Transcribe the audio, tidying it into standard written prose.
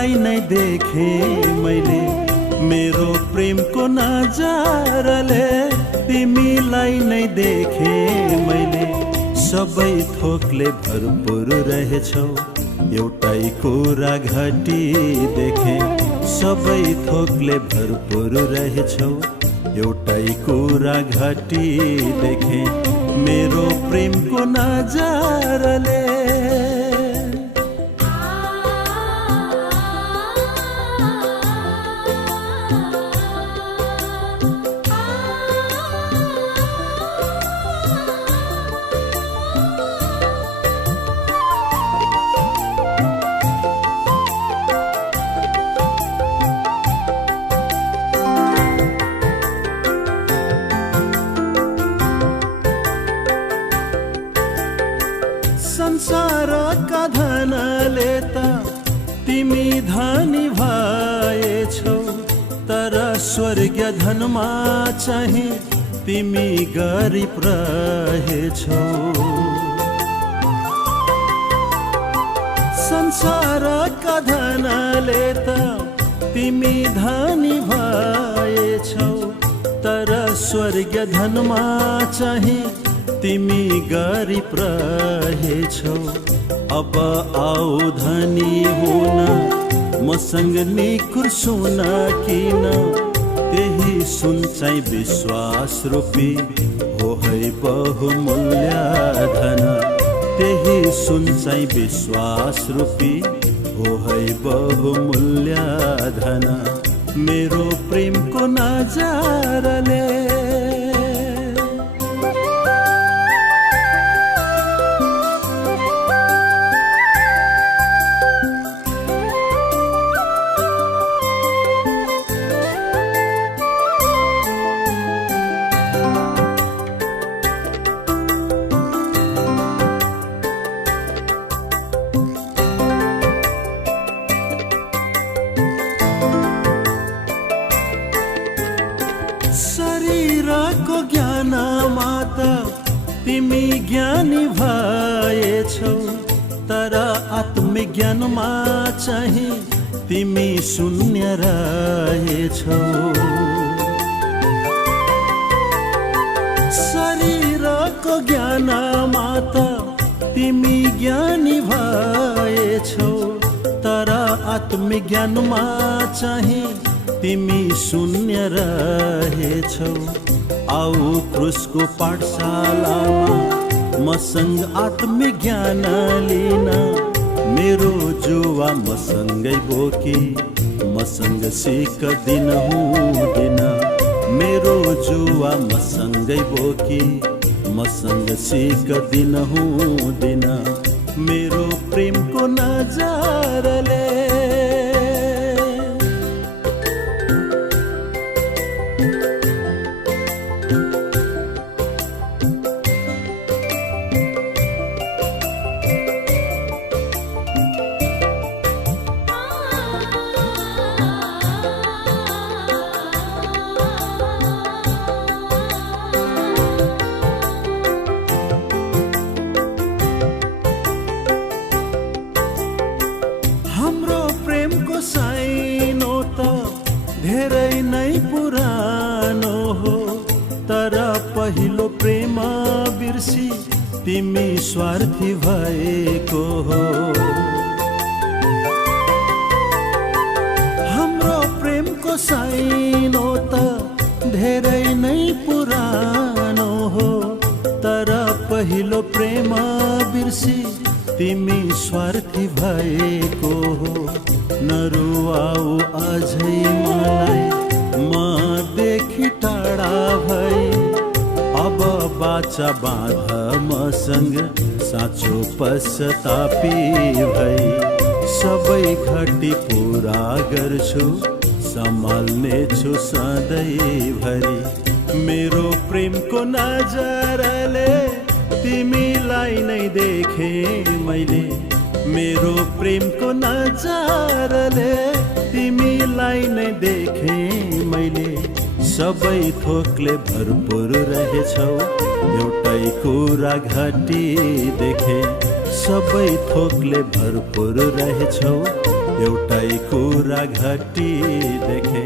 तिमीलाई नै देखे मैले, मेरो प्रेमको नजाराले तिमीलाई नै देखे मैले। सबै थोकले भरपुर रहेछौ, एउटै कुरा घटी देखे। सबै थोकले भरपुर रहेछौ, एउटै कुरा घटी देखे, मेरो प्रेमको नजाराले। संसारका धनले त तिमी धनी भएछौ, तर स्वर्गीय धनमा चाहिँ तिमी गरिब रहेछौ। संसारका धनले त तिमी धनी भएछौ, तर स्वर्गीय धनमा चाहिँ तिमी गरिब रहेछौ। अब आऊ धनी हुन, मसँग निखुर सुन किन, त्यही सुन चाहिँ विश्वास रूपी हो है बहुमूल्य धन। त्यही सुन चाहिँ विश्वास रूपी हो है बहुमूल्य धन, मेरो प्रेमको नजाराले। शरीरको ज्ञानमा त तिमी ज्ञानी भएछौ, तर आत्मज्ञानमा चाहिँ तिमी शून्य रहेछौ। शरीरको ज्ञानमा त तिमी ज्ञानी भएछौ, तर आत्मज्ञानमा चाहिँ तिमी शून्य रहेछौ। आऊ क्रुसको पाठशालामा मसँग आत्मज्ञान लिन, मेरो जुवा मसँगै बोकी मसँग सिक दिन हुँदैन। मेरो जुवा मसँगै बोकी मसँग सिक दिन हुँदैन, मेरो प्रेमको नजाराले। साइनो त धेरै नै पुरानो हो, तर पहिलो प्रेम बिर्सी तिमी स्वार्थी भएको हो। हाम्रो प्रेमको साइनो त धेरै नै पुरानो हो, तर पहिलो प्रेम बिर्सी तिमी स्वार्थी भएको हो। नरुवाऊ अझै मलाई मदेखि टाढा भई, अब बाचा बाँध मसँग साँचो पश्चातापी भई। सबै घटी पुरा गर्छु, सम्हाल्नेछु सधैँभरि। मेरो प्रेमको नजाराले तिमीलाई नै देखे मैले, मेरो प्रेमको नजाराले तिमीलाई नै देखे मैले। सबै थोकले भरपुर रहेछौ, एउटै कुरा घटी देखे। सबै थोकले भरपुर रहेछौ, एउटै कुरा घटी देखे